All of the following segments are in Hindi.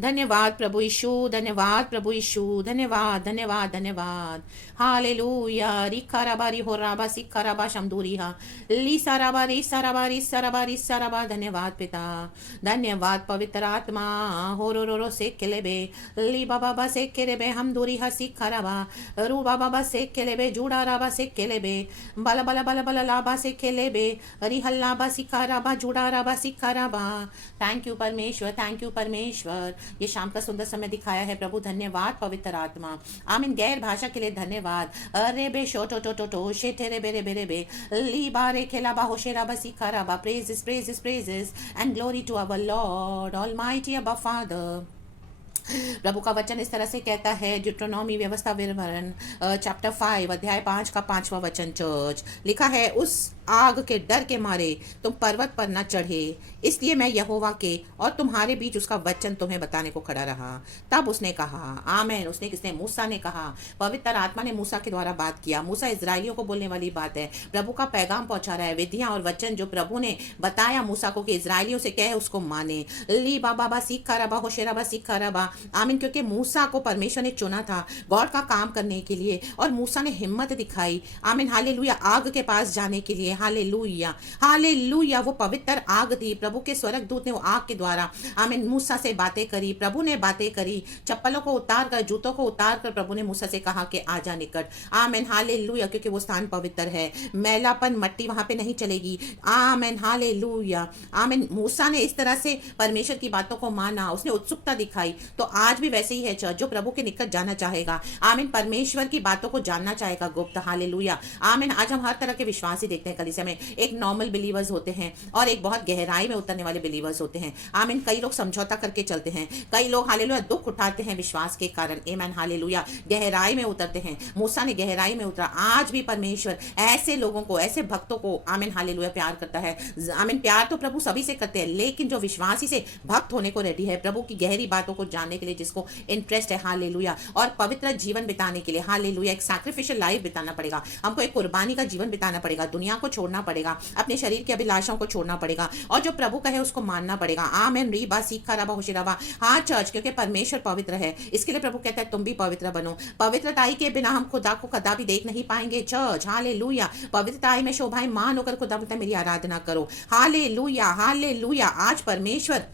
धन्यवाद प्रभु यीशु, धन्यवाद प्रभु यीशु, धन्यवाद धन्यवाद धन्यवाद। हालेलुया। रिखा राबा री हो राबा सिखा राबा शमदूरी हा ली साराबा री साराबा री साराबा री साराबा। धन्यवाद पिता, धन्यवाद पवित्र आत्मा। हो रो से केलेबे ली बाबा बा से केलेबे हम दूरी हा सिखा राबा रू बाबा बा से केलेबे जूड़ा राबा से केलेबे बला बला बला बला लाबा से केलेबे री हल्ला बा सिखा राबा जूड़ा राबा सिखा राबा। थैंक यू परमेश्वर, थैंक यू परमेश्वर। ये शाम का सुंदर समय दिखाया है प्रभु, धन्यवाद पवित्र आत्मा। आमीन। गैर भाषा के लिए धन्यवाद। अरे बे शो टो शे तेरे बेरे बेरे बे ली बारे खेला बा होशेरा बा सिखारा बा। Praises and glory to our lord almighty abba father. प्रभु का वचन इस तरह से कहता है, ड्यूट्रोनॉमी व्यवस्था विवरण चैप्टर 5 अध्याय 5 का 5वां वचन चर्च लिखा है, उस आग के डर के मारे तुम पर्वत पर न चढ़े, इसलिए मैं यहोवा के और तुम्हारे बीच उसका वचन तुम्हें बताने को खड़ा रहा। तब उसने कहा, आमेन। उसने किसने? मूसा ने कहा। पवित्र आत्मा ने मूसा के द्वारा बात किया। मूसा इजरायलियों को बोलने वाली बात है, प्रभु का पैगाम पहुंचा रहा है। विधियां और वचन जो प्रभु ने बताया मूसा को कि इजरायलियों से क्या है उसको माने। ली बाबा बा सीखा रबा होशेरा बा सीखा रबा। आमीन। क्योंकि मूसा को परमेश्वर ने चुना था गॉड का काम करने के लिए, और मूसा ने हिम्मत दिखाई। आमीन। हालेलुया। आग के पास जाने के लिए। Hallelujah, hallelujah. वो पवित्र आग थी। प्रभु के स्वर्गदूत ने वो आग के द्वारा आमीन मूसा से बातें करी। प्रभु ने बातें करी। चप्पलों को उतार कर, जूतों को उतार कर प्रभु ने मूसा से कहा कि आ जा निकट। आमीन। हालेलुया। क्योंकि वो स्थान पवित्र है, मैलापन मट्टी वहां पे नहीं चलेगी। आमीन। हालेलुया। आमीन। मूसा ने इस तरह से परमेश्वर की बातों को माना, उसने उत्सुकता दिखाई। तो आज भी वैसे ही है चर्च, जो प्रभु के निकट जाना चाहेगा, आमीन, परमेश्वर की बातों को जानना चाहेगा गुप्त। हालेलुया। आमीन। आज हम हर तरह के विश्वासी देखते हैं कलीसिया में। एक नॉर्मल बिलीवर्स होते हैं और एक बहुत गहराई में उतरने वाले बिलीवर्स होते हैं। आमीन। कई लोग समझौता करके चलते हैं, कई लोग हालेलुया दुख उठाते हैं विश्वास के कारण। आमीन। हालेलुया। गहराई में उतरते हैं। मूसा ने गहराई में उतरा। आज भी परमेश्वर ऐसे लोगों को, ऐसे भक्तों को आमीन हालेलुया प्यार करता है। आमीन। प्यार तो प्रभु सभी से करते हैं, लेकिन जो विश्वासी से भक्त होने को रेडी है, प्रभु की गहरी बातों को जानने के लिए जिसको इंटरेस्ट है, हालेलुया, और पवित्र जीवन बिताने के लिए, हालेलुया, एक सैक्रिफिशियल लाइफ बिताना पड़ेगा हमको, एक कुर्बानी का जीवन बिताना पड़ेगा, दुनिया को छोड़ना पड़ेगा, अपने शरीर की अभिलाषाओं को छोड़ना पड़ेगा, और जो प्रभु कहे उसको मानना पड़ेगा। आमेन। रीबा सीखा रबा होशिराबा। हाँ चर्च, क्योंकि परमेश्वर पवित्र है, इसके लिए प्रभु कहता है तुम भी पवित्र बनो। पवित्रताई के बिना हम खुदा को कदा भी देख नहीं पाएंगे चर्च। हालेलुया। पवित्रताई में शोभाएं मान होकर खुदा बोलता है मेरी आराधना करो। Hallelujah, hallelujah. आज परमेश्वर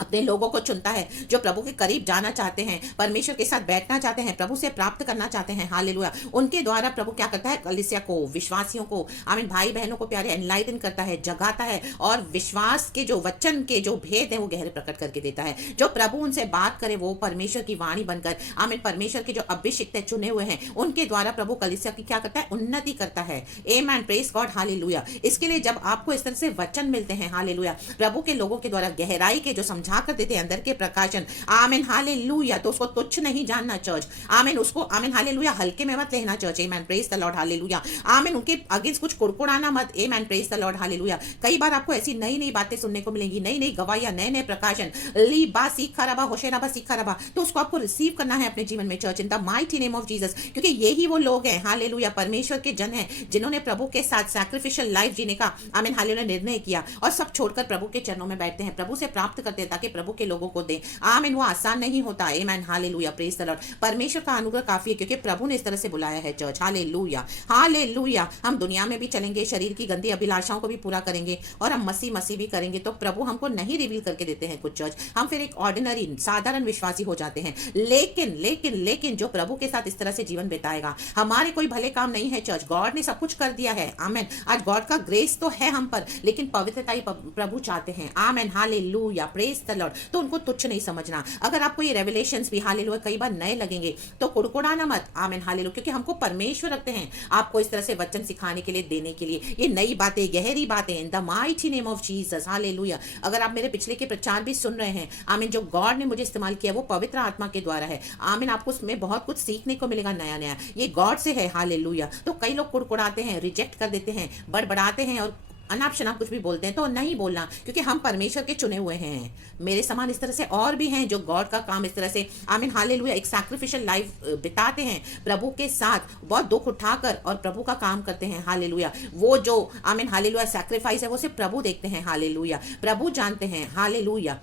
अपने लोगों को चुनता है जो प्रभु के करीब जाना चाहते हैं, परमेश्वर के साथ बैठना चाहते हैं, प्रभु से प्राप्त करना चाहते हैं। हालेलुया। उनके द्वारा प्रभु क्या करता है? कलीसिया को, विश्वासियों को, आमीन, भाई बहनों को प्यारे एनलाइटन करता है, जगाता है, और विश्वास के जो वचन के जो भेद है वो गहरे प्रकट करके देता है। जो प्रभु उनसे बात करे वो परमेश्वर की वाणी बनकर, आमीन, परमेश्वर के जो अभिषिक्त चुने हुए हैं उनके द्वारा प्रभु कलीसिया की क्या करता है? उन्नति करता है। आमेन। Praise God. हालेलुया। इसके लिए जब आपको इस तरह से वचन मिलते हैं, हालेलुया, प्रभु के लोगों के द्वारा गहराई के जो समझा कर देते हैं अंदर के प्रकाशन, आमीन, हालेलुया, तो उसको तुच्छ नहीं जानना चर्च। आमीन। उसको आमीन हालेलुया हल्के में मत लेना चर्च। आमीन। Praise the lord. हालेलुया। आमीन। उनके अगेंस्ट कुछ कुड़कुड़ाना मत। आमीन। Praise the lord. हालेलुया। कई बार आपको ऐसी नई नई बातें सुनने को मिलेंगी, नई नई गवाहियां, नए नए प्रकाशन, ली बा सीखा रबा होशेरा बा सीखा रबा, तो उसको आपको रिसीव करना है अपने जीवन में church, in the mighty name of Jesus. क्योंकि यही वो लोग हैं, हालेलुया, परमेश्वर के जन हैं, जिन्होंने प्रभु के साथ सैक्रिफिशियल लाइफ जीने का आमीन हालेलुया निर्णय किया और सब छोड़कर प्रभु के चरणों में बैठते हैं, प्रभु से प्राप्त करते हैं ताकि प्रभु के लोगों को दे। आमीन। वो आसान नहीं होता। आमीन। हालेलुया। Praise the Lord. परमेश्वर का अनुग्रह काफी है क्योंकि प्रभु ने इस तरह से बुलाया है चर्च। Hallelujah, hallelujah. हम दुनिया में भी चलेंगे, शरीर की गंदी अभिलाषाओं को भी पूरा करेंगे, और हम मसीह मसीह भी करेंगे, तो प्रभु हमको नहीं रिवील करके देते हैं कुछ चर्च। हम फिर एक ऑर्डिनरी साधारण विश्वासी हो जाते हैं। लेकिन लेकिन लेकिन जो प्रभु के साथ इस तरह से जीवन बिताएगा, हमारे कोई भले काम नहीं है चर्च, गॉड ने सब कुछ कर दिया है। आमीन। आज गॉड का ग्रेस तो है हम पर, लेकिन पवित्रता ही प्रभु चाहते हैं। आमीन। हालेलुया। Praise the Lord. तो उनको तुच्छ नहीं समझना। अगर आपको ये रेवलेशंस भी हालेलुया कई बार नए लगेंगे तो कुड़कुड़ाना मत। आमीन। हालेलुया। क्योंकि हमको परमेश्वर रखते हैं आपको इस तरह से वचन सिखाने के लिए, देने के लिए, ये नई बातें, गहरी बातें, इन the mighty name of Jesus. Hallelujah. अगर आप मेरे पिछले के प्रचार भी सुन रहे हैं, आमीन, जो गॉड ने मुझे इस्तेमाल किया वो पवित्र आत्मा के द्वारा है। आमीन। आपको उसमें बहुत कुछ सीखने को मिलेगा नया नया, ये गॉड से है। हालेलुया। तो कई लोग कुड़कुड़ाते हैं, रिजेक्ट कर देते हैं, बड़बड़ाते हैं और अनाप शनाप कुछ भी बोलते हैं, तो नहीं बोलना, क्योंकि हम परमेश्वर के चुने हुए हैं। मेरे समान इस तरह से और भी हैं जो गॉड का काम इस तरह से आमीन हालेलुया एक सैक्रिफिशियल लाइफ बिताते हैं प्रभु के साथ, बहुत दुख उठाकर और प्रभु का काम करते हैं। हालेलुया। वो जो आमीन हालेलुया सैक्रिफाइस है वो सिर्फ प्रभु देखते हैं। हालेलुया। प्रभु जानते हैं। हालेलुया।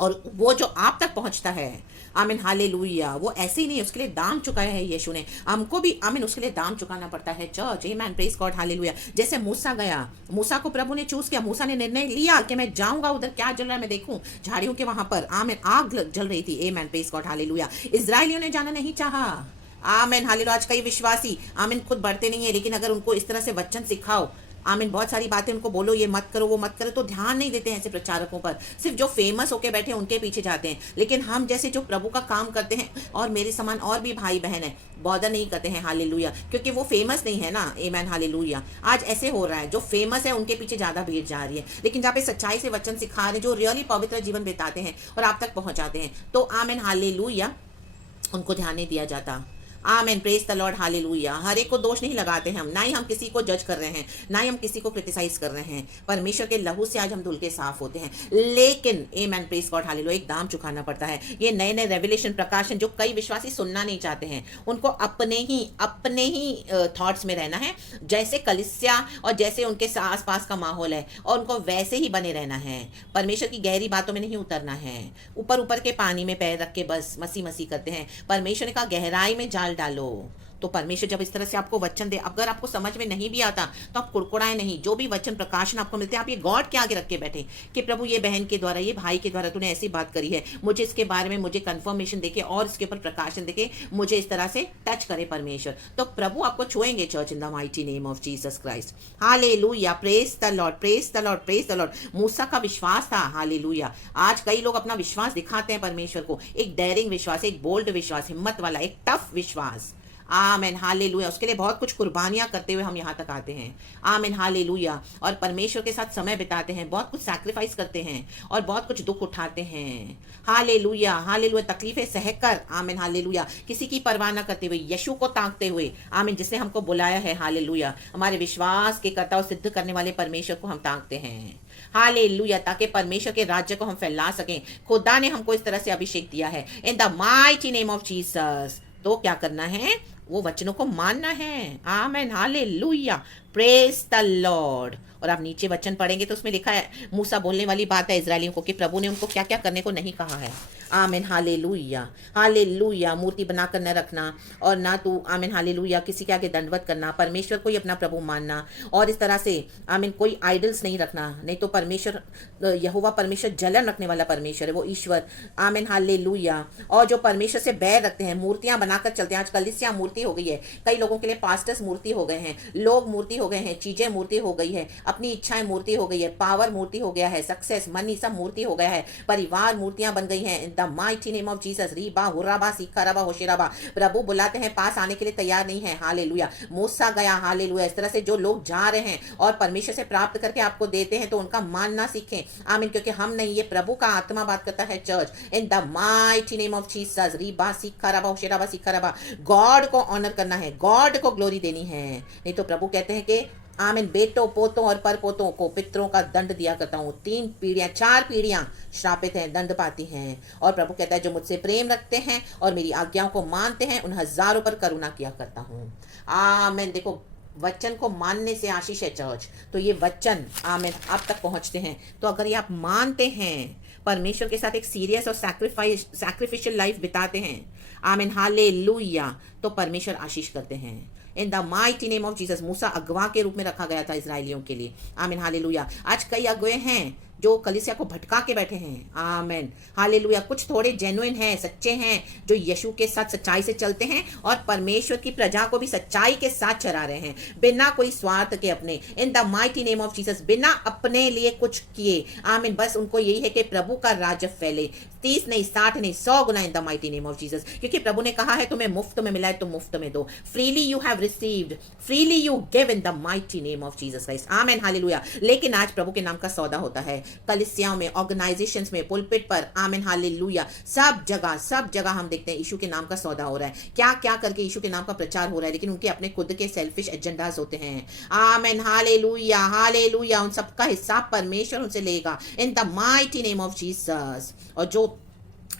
और वो जो आप तक पहुंचता है, आमीन हालेलुया, वो ऐसे ही नहीं, उसके लिए दाम चुकाया है यीशु ने, हमको भी आमीन उसके लिए दाम चुकाना पड़ता है चर्च। आमीन, प्रेज गॉड, हालेलुया। जैसे मूसा गया, मूसा को प्रभु ने चूज किया, मूसा ने निर्णय लिया कि मैं जाऊंगा उधर क्या जल रहा है मैं देखूं, झाड़ियों के वहां पर आमीन आग जल रही थी। आमीन, प्रेज गॉड, हालेलुया। इजराइलियों ने जाना नहीं चाहा। आमीन हालेलुया। आज कई विश्वासी आमीन खुद बढ़ते नहीं है, लेकिन अगर उनको इस तरह से वचन सिखाओ, आमीन बहुत सारी बातें उनको बोलो, ये मत करो वो मत करो, तो ध्यान नहीं देते हैं ऐसे प्रचारकों पर, सिर्फ जो फेमस होके बैठे हैं उनके पीछे जाते हैं। लेकिन हम जैसे जो प्रभु का काम करते हैं, और मेरे समान और भी भाई बहन है, बॉदर नहीं करते हैं, हालेलुया, क्योंकि वो फेमस नहीं है ना। आमीन हालेलुया। आज ऐसे हो रहा है, जो फेमस है उनके पीछे ज्यादा भीड़ जा रही है, लेकिन जहाँ पे सच्चाई से वचन सिखा रहे, जो रियली पवित्र जीवन बिताते हैं और आप तक पहुंचाते हैं, तो आमीन हालेलुया, उनको ध्यान नहीं दिया जाता। आमेन, प्रेज द लॉर्ड, हालेलुया। हर एक को दोष नहीं लगाते हैं हम, ना ही हम किसी को जज कर रहे हैं, ना ही हम किसी को क्रिटिसाइज कर रहे हैं। परमेश्वर के लहू से आज हम धुल के साफ होते हैं, लेकिन आमेन, प्रेज गॉड, हालेलुया, एक दाम चुकाना पड़ता है। ये नए नए रेवलेशन, प्रकाशन जो कई विश्वासी सुनना नहीं चाहते हैं, उनको अपने ही थॉट्स में रहना है, जैसे कलीसिया और जैसे उनके आसपास का माहौल है, और उनको वैसे ही बने रहना है। परमेश्वर की गहरी बातों में नहीं उतरना है। ऊपर ऊपर के पानी में पैर रख के बस मसी मसी करते हैं। परमेश्वर ने कहा गहराई में जाल डालो। तो परमेश्वर जब इस तरह से आपको वचन दे, अगर आपको समझ में नहीं भी आता तो आप कुड़कुड़ाए नहीं। जो भी वचन प्रकाशन आपको मिलते हैं, आप ये गॉड के आगे रख के बैठे कि प्रभु ये बहन के द्वारा, ये भाई के द्वारा तूने ऐसी बात करी है, मुझे इसके बारे में मुझे कंफर्मेशन देके और इसके ऊपर प्रकाशन देके मुझे इस तरह से टच करे परमेश्वर, तो प्रभु आपको छुएंगे church, in the mighty name of Jesus Christ. Hallelujah, praise the lord, praise the lord, praise the lord. मूसा का विश्वास था, हालेलुया। आज कई लोग अपना विश्वास दिखाते हैं परमेश्वर को, एक डेयरिंग विश्वास, एक बोल्ड विश्वास, हिम्मत वाला, एक टफ विश्वास। Amen hallelujah. उसके लिए बहुत कुछ कुर्बानियां करते हुए हम यहाँ तक आते हैं। Amen hallelujah. और परमेश्वर के साथ समय बिताते हैं, बहुत कुछ सैक्रिफाइस करते हैं और बहुत कुछ दुख उठाते हैं। Hallelujah, hallelujah. तकलीफें सहकर, आमेन हालेलुया, किसी की परवाह न करते हुए, यीशु को ताकते हुए, आमीन, जिसने हमको बुलाया है, हालेलुया, हमारे विश्वास के कर्ता और सिद्ध करने वाले परमेश्वर को हम ताकते हैं। हालेलुया, ताकि परमेश्वर के राज्य को हम फैला सकें। खुदा ने हमको इस तरह से अभिषेक दिया है, इन the mighty name of Jesus. तो क्या करना है? वो वचनों को मानना है। Amen hallelujah, praise the Lord. और आप नीचे वचन पढ़ेंगे तो उसमें लिखा है, मूसा बोलने वाली बात है इजरायलियों को कि प्रभु ने उनको क्या क्या करने को नहीं कहा है। आमीन हालेलुया, हालेलुया। मूर्ति बनाकर न रखना, और ना तू, आमीन हालेलुया, किसी के आगे दंडवत करना, परमेश्वर को ही अपना प्रभु मानना, और इस तरह से आमीन कोई आइडल्स नहीं रखना, नहीं तो परमेश्वर, यहोवा परमेश्वर जलन रखने वाला परमेश्वर है, वो ईश्वर। आमीन हालेलुया। और जो परमेश्वर से बैर रखते हैं, मूर्तियां बनाकर चलते हैं। आज कलीसिया मूर्ति हो गई है, कई लोगों के लिए पास्टर्स मूर्ति हो गए हैं, लोग मूर्ति हो गए हैं, चीजें मूर्ति हो गई है, अपनी इच्छाएं मूर्ति हो गई है, पावर मूर्ति हो गया है, सक्सेस, मनी, सब मूर्ति हो गया है, परिवार मूर्तियां बन गई हैं। In the mighty name of Jesus, रीबा हुराबा सिखाराबा होशेराबा। प्रभु बुलाते हैं, पास आने के लिए तैयार नहीं है। हालेलुया। मूसा गया, हालेलुया। इस तरह से जो लोग जा रहे हैं और परमेश्वर से प्राप्त करके आपको देते हैं, तो उनका मानना सीखें। आमीन, क्योंकि हम नहीं, ये प्रभु का आत्मा बात करता है church, in the mighty name of Jesus, रीबा सिखाराबा होशेराबा सिखाराबा। गॉड को ऑनर करना है, गॉड को ग्लोरी देनी है। नहीं तो प्रभु कहते हैं कि आमीन, बेटों, पोतों और परपोतों को पितरों का दंड दिया करता हूँ। 3 पीढ़ियां, 4 पीढ़ियां श्रापित हैं, दंड पाती हैं। और प्रभु कहता है, जो मुझसे प्रेम रखते हैं और मेरी आज्ञाओं को मानते हैं, उन हजारों पर करुणा किया करता हूँ। आमीन। देखो, वचन को मानने से आशीष है चर्च। तो ये वचन आमीन आप तक पहुंचते हैं। तो अगर ये आप मानते हैं, परमेश्वर के साथ एक सीरियस और सैक्रिफिशियल लाइफ बिताते हैं, आमीन हालेलुया, तो परमेश्वर आशीष करते हैं। In the mighty name of Jesus. मूसा अगवा के रूप में रखा गया था इजरायलियों के लिए। आमीन हालेलुया। आज कई अगुए हैं जो कलीसिया को भटका के बैठे हैं। आमीन हालेलुया। कुछ थोड़े जेन्युइन हैं, सच्चे हैं, जो यीशु के साथ सच्चाई से चलते हैं और परमेश्वर की प्रजा को भी सच्चाई के साथ चला रहे हैं, बिना कोई स्वार्थ के अपने। इन the mighty name of Jesus, बिना अपने लिए कुछ किए। आमीन। बस उनको यही है कि प्रभु का राज्य फैले, 30 नहीं, 60 नहीं, 100 गुना in the mighty name of Jesus. क्योंकि प्रभु ने कहा है, तुम्हें मुफ्त में मिला है तो मुफ्त में दो। Freely you have received, freely you give, in the mighty name of Jesus Christ. आमीन हालेलुया। लेकिन आज प्रभु के नाम का सौदा होता है, कलीसियाओं में, ऑर्गेनाइजेशंस में, पुलपिट पर। आमीन हालेलुया। सब जगह हम देखते हैं यीशु के नाम का सौदा हो रहा है। क्या क्या करके यीशु के नाम का प्रचार हो रहा है, लेकिन उनके अपने खुद के सेल्फिश एजेंडाज होते हैं। आमीन हालेलुया, हालेलुया। उन सबका हिसाब परमेश्वर उनसे लेगा, इन the mighty name of Jesus. और जो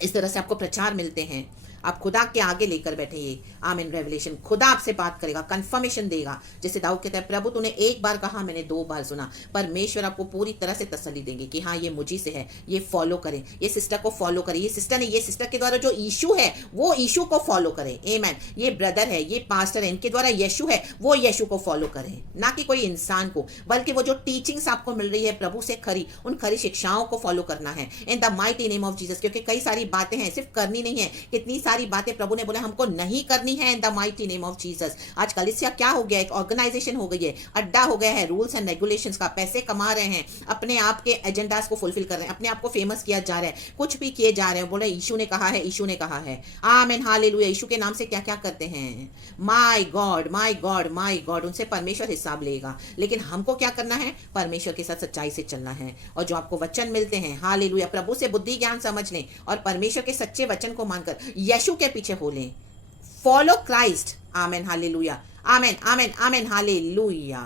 इस तरह से आपको प्रचार मिलते हैं, आप खुदा के आगे लेकर बैठे ये आमीन रेवलेशन, खुदा आपसे बात करेगा, कंफर्मेशन देगा। जैसे दाऊद कहता है, प्रभु तूने एक बार कहा, मैंने 2 बार सुना। परमेश्वर आपको पूरी तरह से तसल्ली देंगे कि हाँ ये मुझी से है, ये फॉलो करें, ये सिस्टर को फॉलो करें, ये सिस्टर ने, ये सिस्टर के द्वारा जो इशू है वो इशू को फॉलो करें। आमीन। ये ब्रदर है, ये पास्टर है, इनके द्वारा यीशु है, वो यीशु को फॉलो करें, ना कि कोई इंसान को, बल्कि वो जो टीचिंग्स आपको मिल रही है प्रभु से खरी, उन खरी शिक्षाओं को फॉलो करना है इन the mighty name of Jesus. क्योंकि कई सारी बातें हैं, सिर्फ करनी नहीं है, कितनी सारी बातें प्रभु ने बोला हमको नहीं करनी है इन the mighty name of Jesus. आज कलीसिया क्या हो गया, एक ऑर्गेनाइजेशन हो गई है, अड्डा हो गया है रूल्स एंड रेगुलेशंस का, पैसे कमा रहे हैं, अपने आप के एजेंडास को फुलफिल कर रहे हैं, अपने आप को फेमस किया जा रहा है, कुछ भी किए जा रहे हैं, बोले यीशु ने कहा है, यीशु ने कहा है। आमीन हालेलुया। यीशु के नाम से क्या क्या करते हैं, my God my God my God, उनसे परमेश्वर हिसाब लेगा। लेकिन हमको क्या करना है, परमेश्वर के साथ सच्चाई से चलना है, और जो आपको वचन मिलते हैं हालेलुया, प्रभु से बुद्धि ज्ञान समझ लें और परमेश्वर के सच्चे वचन को मानकर यीशु के पीछे हो लें। Follow Christ. आमीन हालेलुया। आमीन आमीन आमीन हालेलुया।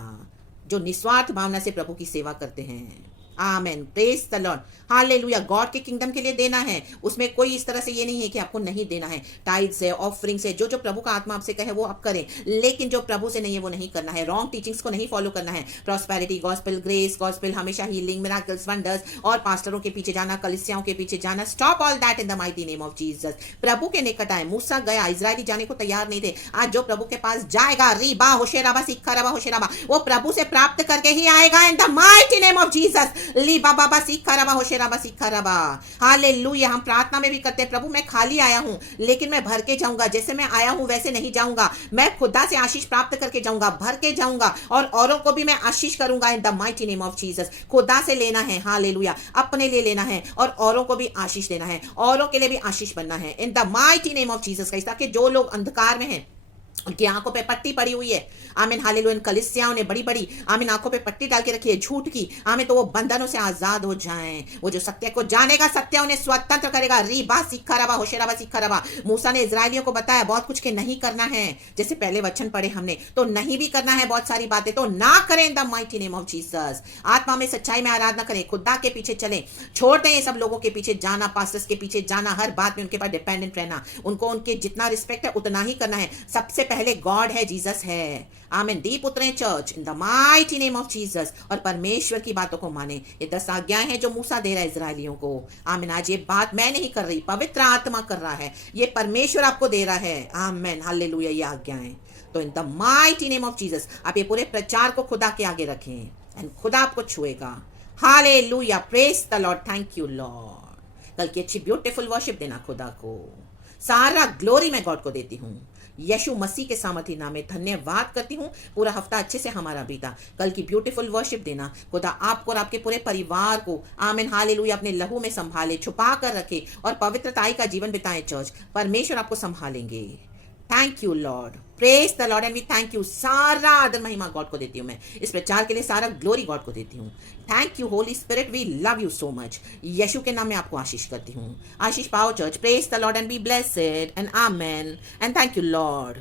जो निस्वार्थ भावना से प्रभु की सेवा करते हैं। Amen, praise the lord, hallelujah. God के किंगडम के लिए देना है, उसमें कोई इस तरह से ये नहीं है कि आपको नहीं देना है। टाइड्स है, ऑफरिंग्स है, जो जो प्रभु का आत्मा आपसे कहे वो आप करें, लेकिन जो प्रभु से नहीं है वो नहीं करना है। रॉन्ग टीचिंग्स को नहीं फॉलो करना है। प्रॉस्पेरिटी गॉस्पेल, ग्रेस गॉस्पेल, हमेशा हीलिंग, मिराकल्स, वंडर्स और पास्टरों के पीछे जाना, कलीसियाओं के पीछे जाना, stop all that in the mighty name of Jesus. प्रभु के निकट आए। मूसा गया, इजरायली जाने को तैयार नहीं थे। आज जो प्रभु के पास जाएगा, रीबा होशेराबा सिक्खा रबा होशेराबा, वो प्रभु से प्राप्त करके ही आएगा in the mighty name of Jesus. ली बाबा बा सीखा रबा होशेराबा सीखा रबा। हालेलुया। हम प्रार्थना में भी करते हैं, प्रभु मैं खाली आया हूं लेकिन मैं भर के जाऊंगा, जैसे मैं आया हूं वैसे नहीं जाऊंगा, मैं खुदा से आशीष प्राप्त करके जाऊंगा, भर के जाऊंगा और औरों को भी मैं आशीष करूंगा इन the mighty name of Jesus. खुदा से लेना है, हालेलुया, अपने लिए लेना है और औरों को भी आशीष देना है, औरों के लिए भी आशीष बनना है इन the mighty name of Jesus Christ. ताकि जो लोग अंधकार में हैं, उनकी आंखों पे पट्टी पड़ी हुई है, आमीन हालेलुया, कलीसियाओं ने बड़ी बड़ी आमीन आंखों पे पट्टी डाल के रखी है झूठ की, आमीन, तो वो बंधनों से आजाद हो जाएं। वो जो सत्य को जानेगा, सत्य उन्हें स्वतंत्र करेगा। रीबा सीखा रबा होशेराबा सीखा रबा। मूसा ने इजरायलियों को बताया बहुत कुछ के नहीं करना है, जैसे पहले वचन पढ़े हमने, तो नहीं भी करना है बहुत सारी बातें, तो ना करें इन the mighty name of Jesus. आत्मा में सच्चाई में आराधना करें, खुदा के पीछे चलें, छोड़ दें ये सब लोगों के पीछे जाना, पास्टर्स के पीछे जाना, हर बात में उनके पास डिपेंडेंट रहना, उनको उनके जितना रिस्पेक्ट है उतना ही करना है। सबसे पहले गॉड है, जीसस है। आमीन। दीप उतरे church in the mighty name of Jesus और परमेश्वर की बातों को माने। ये 10 आज्ञाएं हैं जो मूसा दे रहा है इजरायलियों को। आमीन। आज ये बात मैं नहीं कर रही, पवित्र आत्मा कर रहा है, ये परमेश्वर आपको दे रहा है। आमीन हालेलुया। ये आज्ञाएं तो इन the mighty name of Jesus आप ये पूरे प्रचार को खुदा के आगे रखें एंड खुदा आपको छुएगा। Hallelujah, praise the Lord, thank you Lord. कल की अच्छी ब्यूटीफुल वर्शिप देना खुदा को, सारा ग्लोरी मैं गॉड को देती हूँ। यीशु मसीह के सामर्थी नाम में धन्यवाद करती हूँ। पूरा हफ्ता अच्छे से हमारा बीता, कल की ब्यूटीफुल वर्शिप देना खुदा आपको और आपके पूरे परिवार को आमीन हालेलुया अपने लहू में संभाले, छुपा कर रखे और पवित्रताई का जीवन बिताएं। चर्च परमेश्वर आपको संभालेंगे। Thank you lord, praise the lord and we thank you. सारा आदर महिमा गॉड को देती हूँ मैं, इस प्रचार के लिए सारा ग्लोरी गॉड को देती हूँ। Thank you holy spirit, we love you so much. यीशु के नाम में आपको आशीष करती हूँ। आशीष पाओ church, praise the lord and be blessed and amen and thank you Lord.